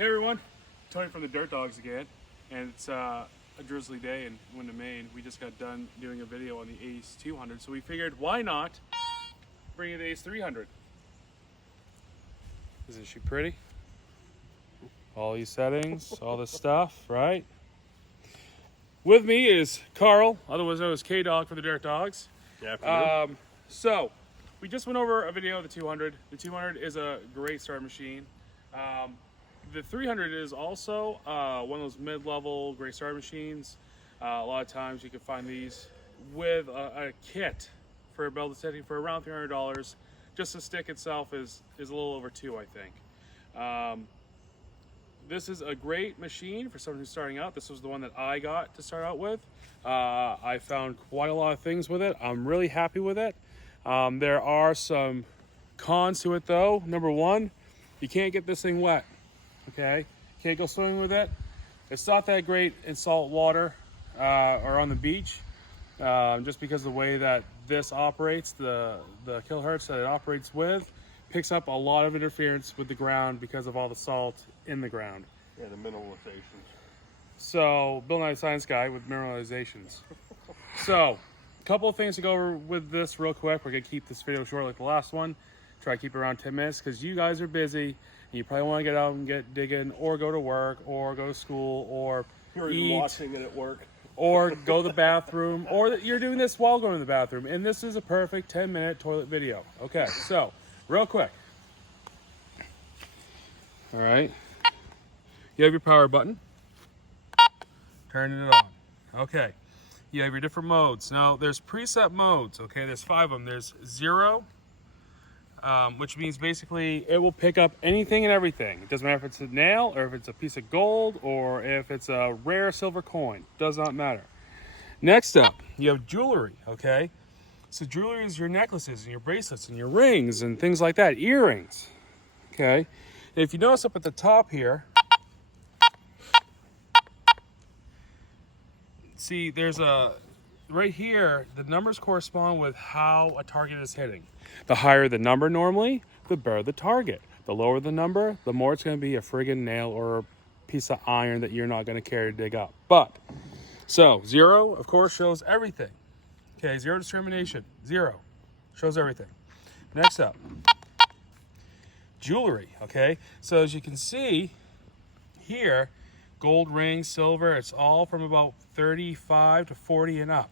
Hey everyone, Tony from the Dirt Dogs again, and it's a drizzly day in Wyndham, Maine. We just got done doing a video on the ACE 200, so we figured why not bring in the ACE 300. Isn't she pretty? All these settings, all this stuff, right? With me is Carl, otherwise known as K-Dog for the Dirt Dogs. Yeah. So, we just went over a video of the 200. The 200 is a great start machine. The 300 is also one of those mid-level great start machines. A lot of times you can find these with a kit for a belt setting for around $300. Just the stick itself is a little over $200, I think. This is a great machine for someone who's starting out. This was the one that I got to start out with. I found quite a lot of things with it. I'm really happy with it. There are some cons to it though. Number one, you can't get this thing wet. Okay, can't go swimming with it. It's not that great in salt water or on the beach, just because the way that this operates, the kilohertz that it operates with, picks up a lot of interference with the ground because of all the salt in the ground. Yeah, the mineralizations. So, Bill Nye the Science Guy with mineralizations. So, a couple of things to go over with this real quick. We're gonna keep this video short like the last one. Try to keep it around 10 minutes because you guys are busy. And you probably want to get out and get digging, or go to work, or go to school, or You're eat, watching it at work, or go to the bathroom, or you're doing this while going to the bathroom. And this is a perfect 10-minute toilet video. Okay, so real quick. All right, you have your power button. Turning it on. Okay, you have your different modes. Now there's preset modes. Okay, there's 5 of them. There's 0. Which means basically it will pick up anything and everything. It doesn't matter if it's a nail or if it's a piece of gold or if it's a rare silver coin. Does not matter. Next up, you have jewelry, okay? So jewelry is your necklaces and your bracelets and your rings and things like that, earrings, okay? And if you notice up at the top here, see there's a, right here, the numbers correspond with how a target is hitting. The higher the number normally, the better the target. The lower the number, the more it's going to be a friggin' nail or a piece of iron that you're not going to carry to dig up. But, so 0, of course, shows everything. Okay, 0 discrimination. 0 shows everything. Next up, jewelry. Okay, so as you can see here, gold ring, silver, it's all from about 35 to 40 and up.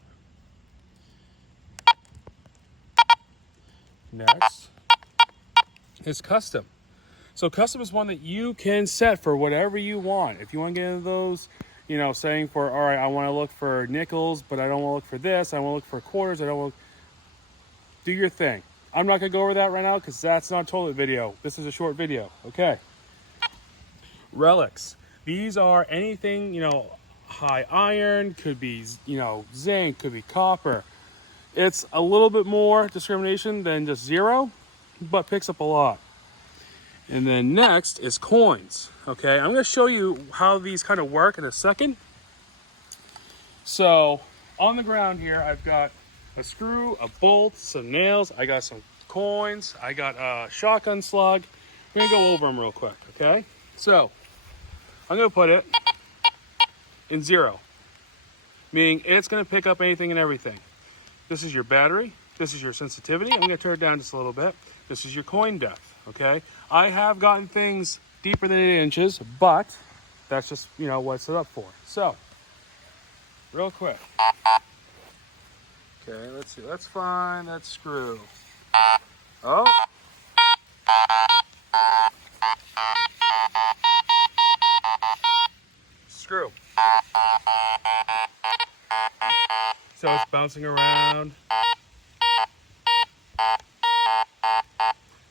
Next is custom. So custom is one that you can set for whatever you want. If you want to get into those, you know, saying for, all right, I want to look for nickels, but I don't want to look for this. I want to look for quarters. I don't want to do your thing. I'm not going to go over that right now because that's not a toilet video. This is a short video. Okay. Relics. These are anything, you know, high iron, could be, you know, zinc, could be copper. It's a little bit more discrimination than just 0, but picks up a lot. And then next is coins. Okay, I'm going to show you how these kind of work in a second. So on the ground here, I've got a screw, a bolt, some nails. I got some coins. I got a shotgun slug. We're going to go over them real quick. Okay, so I'm going to put it in 0, meaning it's going to pick up anything and everything. This is your battery. This is your sensitivity. I'm going to turn it down just a little bit. This is your coin depth, okay? I have gotten things deeper than 8 inches, but that's just, you know, what it's set up for. So, real quick. Okay, let's see. Let's find that screw. Oh. Screw. So it's bouncing around.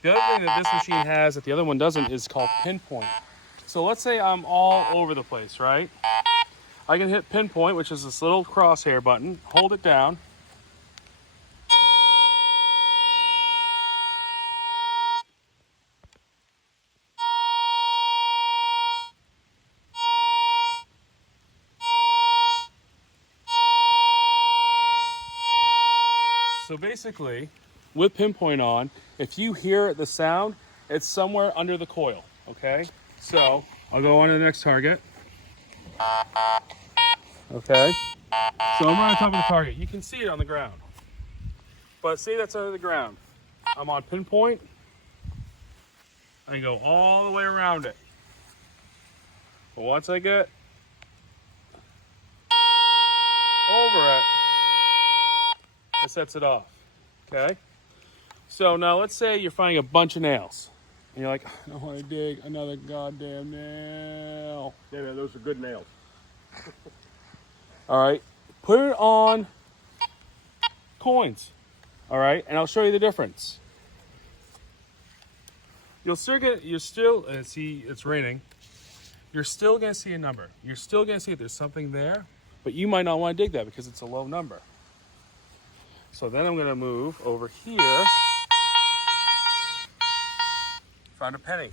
The other thing that this machine has that the other one doesn't is called Pinpoint. So let's say I'm all over the place, right? I can hit Pinpoint, which is this little crosshair button, hold it down. So basically, with Pinpoint on, if you hear the sound, it's somewhere under the coil, okay? So I'll go on to the next target. Okay. So I'm right on top of the target. You can see it on the ground. But see that's under the ground. I'm on Pinpoint. I go all the way around it. But once I get over it, it sets it off. Okay? So now let's say you're finding a bunch of nails. And you're like, I don't want to dig another goddamn nail. Yeah, man, those are good nails. All right? Put it on coins. All right? And I'll show you the difference. You're still, see, it's raining. You're still going to see a number. You're still going to see there's something there, but you might not want to dig that because it's a low number. So then I'm going to move over here. Found a penny.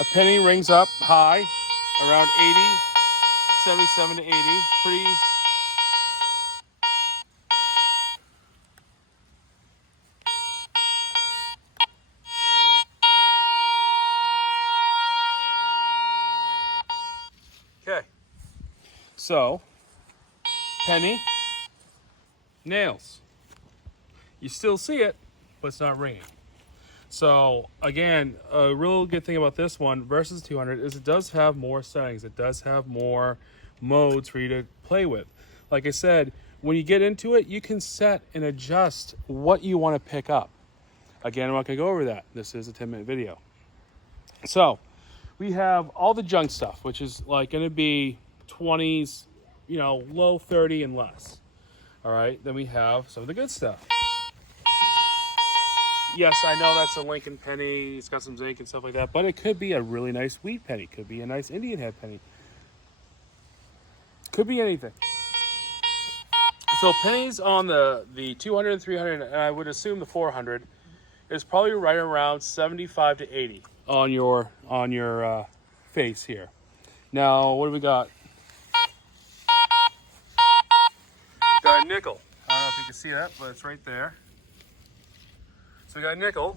A penny rings up high, around 80, 77 to 80. Pretty. Okay. So, penny, nails. You still see it, but it's not ringing. So again, a real good thing about this one versus 200 is it does have more settings. It does have more modes for you to play with. Like I said, when you get into it, you can set and adjust what you want to pick up. Again, I'm not going to go over that. This is a 10-minute video. So we have all the junk stuff, which is like going to be 20s, you know, low 30 and less. All right. Then we have some of the good stuff. Yes, I know that's a Lincoln penny. It's got some zinc and stuff like that, but it could be a really nice wheat penny. Could be a nice Indian head penny. Could be anything. So pennies on the 200 and 300, and I would assume the 400 is probably right around 75 to 80 on your face here. Now, what do we got? Got a nickel. I don't know if you can see that, but it's right there. So we got a nickel.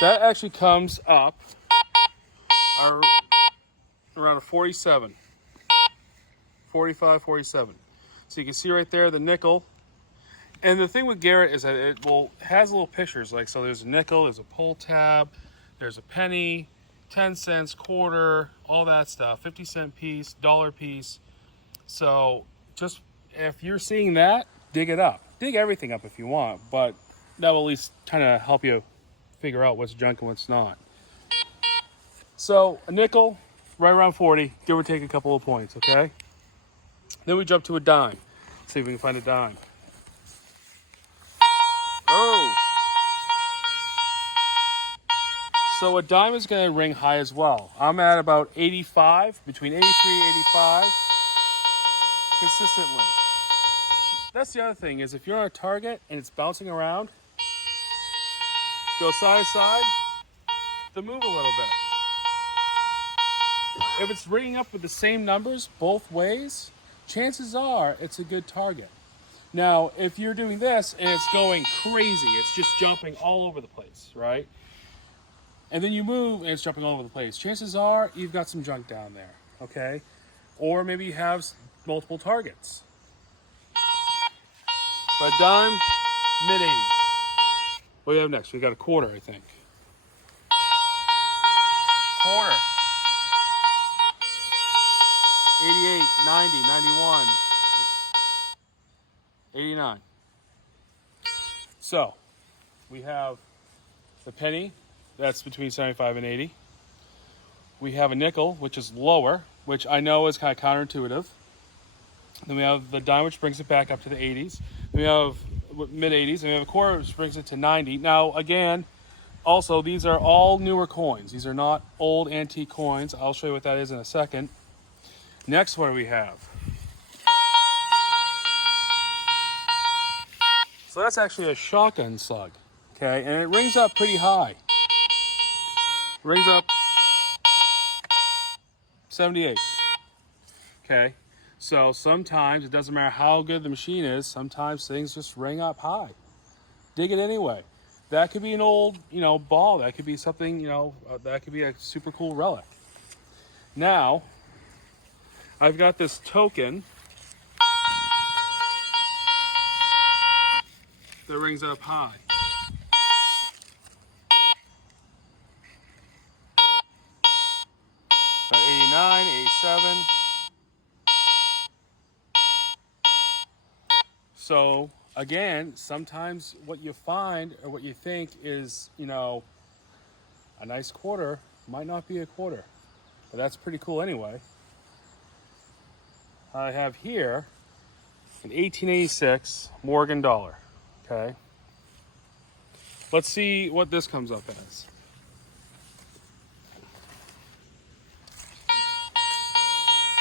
That actually comes up around a 47. 45, 47. So you can see right there the nickel. And the thing with Garrett is that it has little pictures. Like, so there's a nickel, there's a pull tab, there's a penny, 10 cents, quarter, all that stuff, 50-cent piece, dollar piece. So just if you're seeing that, dig it up. Dig everything up if you want, but that will at least kind of help you figure out what's junk and what's not. So a nickel, right around 40, give or take a couple of points, okay? Then we jump to a dime. Let's see if we can find a dime. Oh! So a dime is going to ring high as well. I'm at about 85, between 83 and 85, consistently. That's the other thing, is if you're on a target and it's bouncing around, go side to side, then move a little bit. If it's ringing up with the same numbers both ways, chances are it's a good target. Now, if you're doing this and it's going crazy, it's just jumping all over the place, right? And then you move and it's jumping all over the place, chances are you've got some junk down there, okay? Or maybe you have multiple targets. But dime, mid-80s. What do we have next? We got a quarter, I think. Quarter. 88, 90, 91, 89. So, we have the penny, that's between 75 and 80. We have a nickel, which is lower, which I know is kind of counterintuitive. Then we have the dime, which brings it back up to the 80s. Then we have mid-80s, and we have a quarter, which brings it to 90. Now, again, also, these are all newer coins. These are not old antique coins. I'll show you what that is in a second. Next, what do we have? So that's actually a shotgun slug, okay? And it rings up pretty high. Rings up 78, okay? So sometimes, it doesn't matter how good the machine is, sometimes things just ring up high. Dig it anyway. That could be an old, ball. That could be something, that could be a super cool relic. Now, I've got this token that rings up high. So 89, 87. So again, sometimes what you find or what you think is, a nice quarter might not be a quarter. But that's pretty cool anyway. I have here an 1886 Morgan dollar. Okay. Let's see what this comes up as.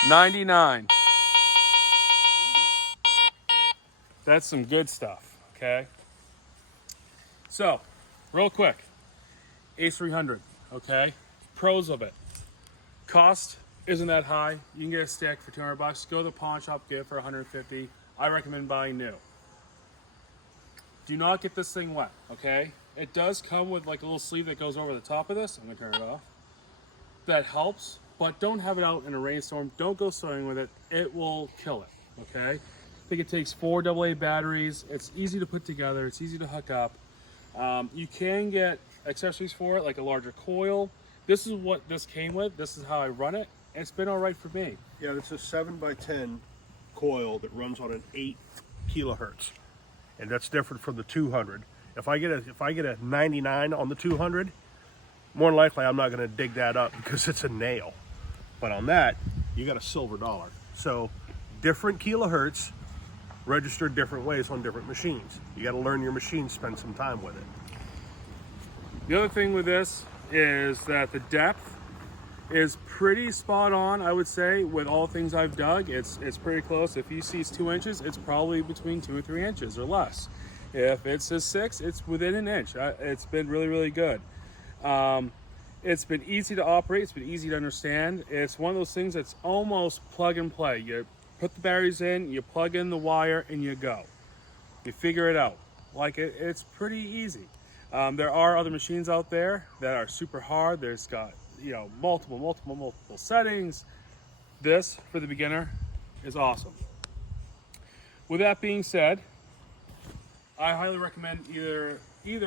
$99. That's some good stuff, okay? So, real quick, ACE 300, okay? Pros of it. Cost isn't that high. You can get a stick for $200. Go to the pawn shop, get it for $150. I recommend buying new. Do not get this thing wet, okay? It does come with like a little sleeve that goes over the top of this. I'm gonna turn it off. That helps, but don't have it out in a rainstorm. Don't go swimming with it. It will kill it, okay? I think it takes 4 AA batteries. It's easy to put together. It's easy to hook up. You can get accessories for it, like a larger coil. This is what this came with. This is how I run it. And it's been all right for me. Yeah, it's a 7x10 coil that runs on an 8 kilohertz, and that's different from the 200. If I get a 99 on the 200, more than likely I'm not going to dig that up because it's a nail. But on that, you got a silver dollar. So different kilohertz registered different ways on different machines. You got to learn your machine, spend some time with it. The other thing with this is that the depth is pretty spot on, I would say, with all things I've dug. It's pretty close. If you see it's 2 inches, it's probably between 2 or 3 inches or less. If it says 6, it's within an inch. It's been really, really good. It's been easy to operate. It's been easy to understand. It's one of those things that's almost plug and play. You put the batteries in, you plug in the wire, and you go. You figure it out. It's pretty easy. There are other machines out there that are super hard. There's got multiple settings. This, for the beginner, is awesome. With that being said, I highly recommend either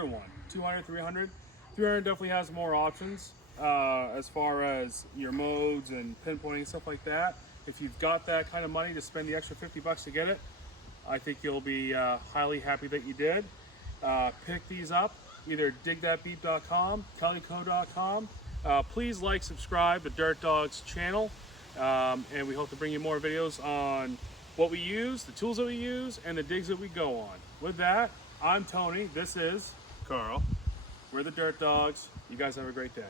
one, 200, 300. 300 definitely has more options as far as your modes and pinpointing, stuff like that. If you've got that kind of money to spend the extra $50 to get it, I think you'll be highly happy that you did. Pick these up, either digthatbeep.com, calico.com. Please like, subscribe to Dirt Dogs channel, and we hope to bring you more videos on what we use, the tools that we use, and the digs that we go on. With that, I'm Tony. This is Carl. We're the Dirt Dogs. You guys have a great day.